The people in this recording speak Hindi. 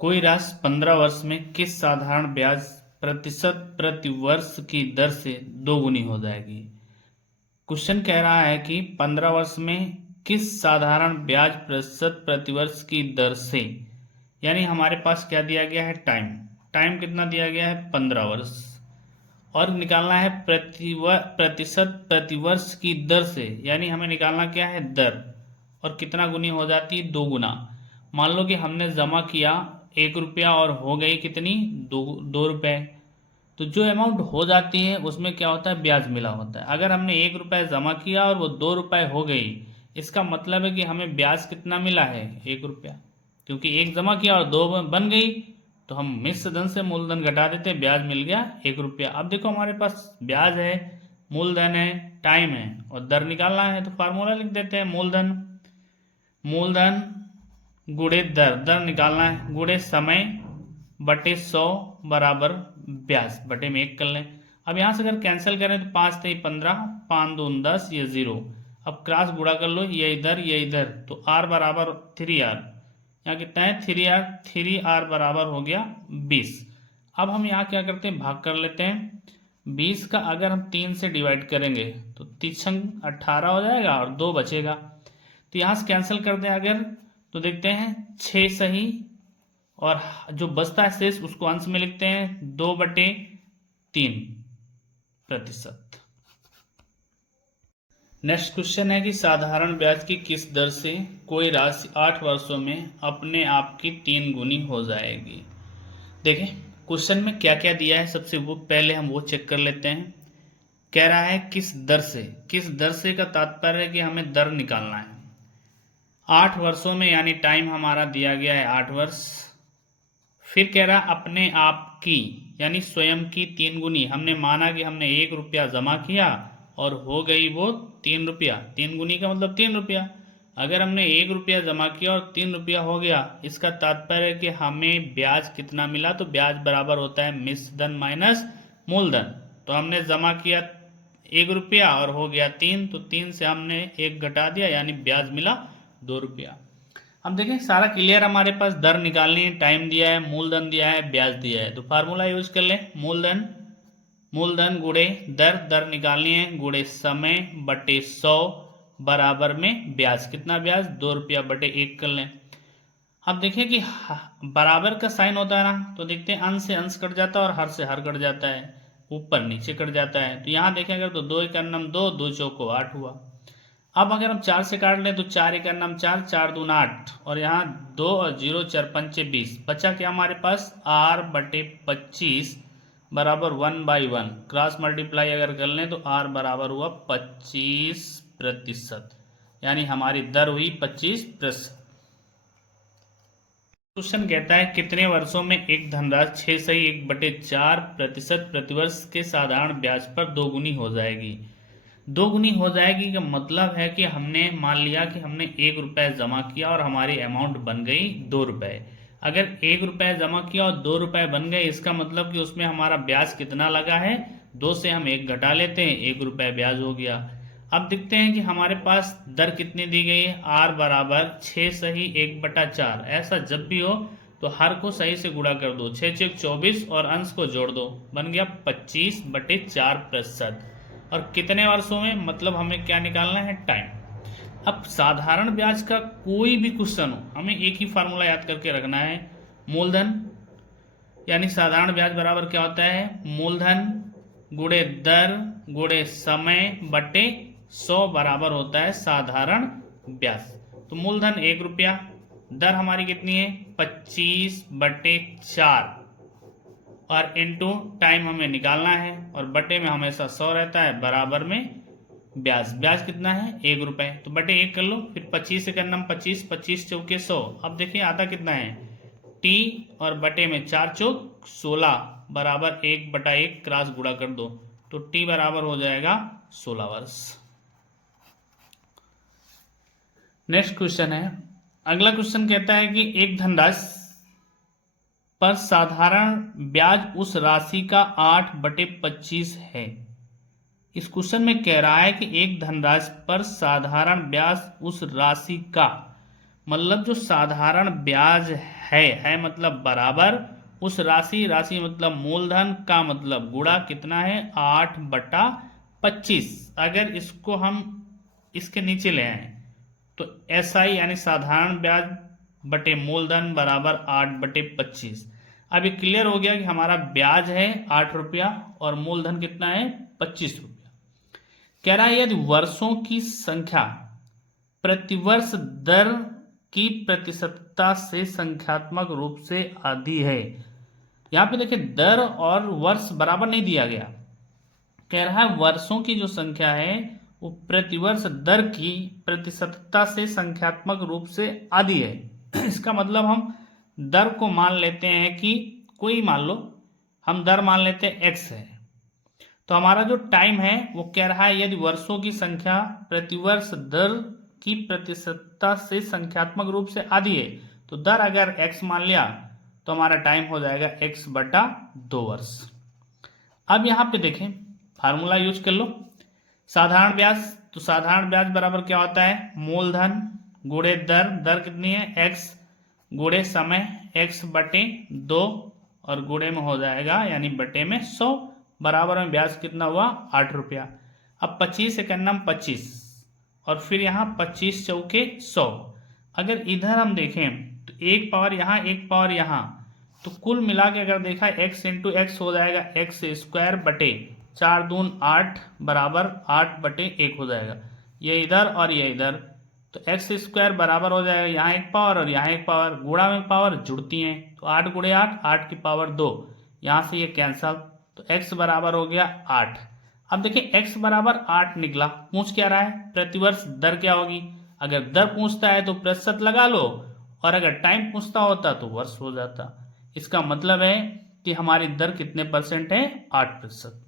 कोई राशि 15 वर्ष में किस साधारण ब्याज प्रतिशत प्रति वर्ष की दर से दोगुनी हो जाएगी। क्वेश्चन कह रहा है कि 15 वर्ष में किस साधारण ब्याज प्रतिशत प्रति वर्ष की दर से, यानी हमारे पास क्या दिया गया है, टाइम। टाइम कितना दिया गया है, 15 वर्ष, और निकालना है प्रतिशत प्रति वर्ष की दर से, यानी हमें निकालना क्या है, दर, और कितना गुनी हो जाती है, 2 गुना। मान लो कि हमने जमा किया 1 रुपया और हो गई कितनी, 2 रुपये। तो जो अमाउंट हो जाती है उसमें क्या होता है, ब्याज मिला होता है। अगर हमने 1 रुपया जमा किया और वो 2 रुपये हो गई, इसका मतलब है कि हमें ब्याज कितना मिला है, 1 रुपया, क्योंकि 1 जमा किया और 2 बन गई, तो हम मिश्र धन से मूलधन घटा देते, ब्याज मिल गया 1 रुपया। अब देखो हमारे पास ब्याज है, मूलधन है, टाइम है, और दर निकालना है, तो फार्मूला लिख देते हैं, मूलधन मूलधन गुणे दर, दर निकालना है, गुणे समय बटे 100 बराबर ब्याज, बटे में 1 कर लें। अब यहाँ से अगर कैंसिल करें तो 5 3 15, 5 2 10, ये 0। अब क्रॉस गुणा कर लो, ये इधर, तो r बराबर 3r, यहाँ कितना है, 3r, 3r बराबर हो गया 20। अब हम यहाँ क्या करते हैं, भाग कर लेते हैं। 20 का अगर हम 3 से डिवाइड करेंगे तो 3 18 हो जाएगा और 2 बचेगा, तो यहाँ से कैंसिल कर दें अगर, तो देखते हैं 6 सही, और जो बचता है शेष उसको अंश में लिखते हैं 2/3%। नेक्स्ट क्वेश्चन है कि साधारण ब्याज की किस दर से कोई राशि 8 वर्षों में अपने आप की 3 गुनी हो जाएगी। देखें क्वेश्चन में क्या क्या दिया है, सबसे वो पहले हम वो चेक कर लेते हैं। कह रहा है किस दर से, किस दर से का तात्पर्य है कि हमें दर निकालना है। 8 वर्षों में, यानी टाइम हमारा दिया गया है 8 वर्ष। फिर कह रहा अपने आप की, यानी स्वयं की 3 गुनी। हमने माना कि हमने 1 रुपया जमा किया और हो गई वो 3 रुपया, 3 गुनी का मतलब 3 रुपया। अगर हमने 1 रुपया जमा किया और 3 रुपया हो गया, इसका तात्पर्य है कि हमें ब्याज कितना मिला, तो ब्याज बराबर होता है मिश्र धन माइनस मूलधन। तो हमने जमा किया 1 रुपया और हो गया 3, तो 3 से हमने 1 घटा दिया, यानी ब्याज मिला 2 रुपया। अब देखें सारा क्लियर, हमारे पास दर निकालनी है, टाइम दिया है, मूलधन दिया है, ब्याज दिया है, तो फार्मूला यूज कर लें। मूलधन गुणे दर, दर निकालनी है, गुणे समय बटे 100 बराबर में ब्याज, कितना ब्याज, 2 रुपया बटे 1 कर लें। अब देखें कि बराबर का साइन होता है ना, तो देखते हैं अंश से अंश कट जाता है और हर से हर कट जाता है, ऊपर नीचे कट जाता है। तो यहाँ देखेंगे तो 2 1 नम 2, 2 चौको 8 हुआ। अब अगर हम 4 से काट लें तो 4 1 नम 4, 4 दूना 8, और यहाँ 2 और 0 4 5 20, बचा क्या हमारे पास, r बटे 25 बराबर 1/1। क्रॉस मल्टीप्लाई अगर कर लें तो r बराबर हुआ 25%, यानी हमारी दर हुई 25%। क्वेश्चन कहता है कितने वर्षों में एक धनराशि 6 सही 1/4% प्रतिवर्ष के साधारण ब्याज पर दोगुनी हो जाएगी। दोगुनी हो जाएगी का मतलब है कि हमने मान लिया कि हमने 1 रुपया जमा किया और हमारी अमाउंट बन गई 2 रुपये। अगर 1 रुपया जमा किया और 2 रुपये बन गए, इसका मतलब कि उसमें हमारा ब्याज कितना लगा है, 2 से हम 1 घटा लेते हैं, 1 रुपया ब्याज हो गया। अब देखते हैं कि हमारे पास दर कितनी दी गई है, r बराबर 6 सही 1/4। ऐसा जब भी हो तो हर को सही से गुणा कर दो, 6 6 24 और अंश को जोड़ दो, बन गया 25/4%। और कितने वर्षों में, मतलब हमें क्या निकालना है, टाइम। अब साधारण ब्याज का कोई भी क्वेश्चन हो, हमें एक ही फार्मूला याद करके रखना है, मूलधन, यानी साधारण ब्याज बराबर क्या होता है, मूलधन गुणे दर गुणे समय बटे 100 बराबर होता है साधारण ब्याज। तो मूलधन 1 रुपया, दर हमारी कितनी है 25/4, और इनटू टाइम हमें निकालना है, और बटे में हमेशा 100 रहता है, बराबर में ब्याज। ब्याज कितना है 1 रुपये, तो बटे 1 कर लो, फिर 25 से करना 25, 25 चौके 100। अब देखिए आता कितना है, टी, और बटे में 4 चौक 16 बराबर 1/1, क्रॉस गुणा कर दो, तो टी बराबर हो जाएगा 16 वर्ष। नेक्स्ट क्वेश्चन है, अगला क्वेश्चन कहता है कि एक धनराशि पर साधारण ब्याज उस राशि का 8/25 है। इस क्वेश्चन में कह रहा है कि एक धनराशि पर साधारण ब्याज उस राशि का, मतलब जो साधारण ब्याज है मतलब बराबर, उस राशि, राशि मतलब मूलधन का मतलब गुणा कितना है 8/25। अगर इसको हम इसके नीचे ले आए तो SI यानी साधारण ब्याज बटे मूलधन बराबर 8/25। अब ये क्लियर हो गया कि हमारा ब्याज है 8 रुपया और मूलधन कितना है 25 रुपया। कह रहा है यदि वर्षों की संख्या प्रतिवर्ष दर की प्रतिशतता से संख्यात्मक रूप से आधी है। यहां पे देखिए दर और वर्ष बराबर नहीं दिया गया, कह रहा है वर्षों की जो संख्या है वो प्रतिवर्ष दर की प्रतिशतता से संख्यात्मक रूप से आधी है। इसका मतलब हम दर को मान लेते हैं कि कोई मान लो, हम दर मान लेते हैं x है, तो हमारा जो टाइम है वो कह रहा है यदि वर्षों की संख्या प्रतिवर्ष दर की प्रतिशतता से संख्यात्मक रूप से आधी है, तो दर अगर x मान लिया तो हमारा टाइम हो जाएगा x/2 वर्ष। अब यहां पे देखें फार्मूला यूज कर लो, साधारण ब्याज, तो साधारण ब्याज बराबर क्या होता है मूलधन गुणे दर, दर कितनी है x गुणे समय x/2 और गुणे में हो जाएगा यानी बटे में 100, बराबर में ब्याज कितना हुआ 8 रुपया। अब 25 एकन्नम 25 और फिर यहाँ 25 चौके 100। अगर इधर हम देखें तो एक पावर यहाँ एक पावर यहाँ, तो कुल मिला के अगर देखा x इंटू एक्स हो जाएगा x² बटे 4 दून 8 बराबर 8/1 हो जाएगा। ये इधर और ये इधर, तो x² बराबर हो जाएगा यहाँ एक पावर और यहाँ एक पावर, गुणा में पावर जुड़ती हैं तो 8 गुणे 8 8 की पावर 2, यहाँ से ये कैंसल, तो x बराबर हो गया 8। अब देखिए x बराबर 8 निकला, पूछ क्या रहा है प्रतिवर्ष दर क्या होगी। अगर दर पूछता है तो प्रतिशत लगा लो और अगर टाइम पूछता होता तो वर्ष हो जाता। इसका मतलब है कि हमारी दर कितने % है 8%।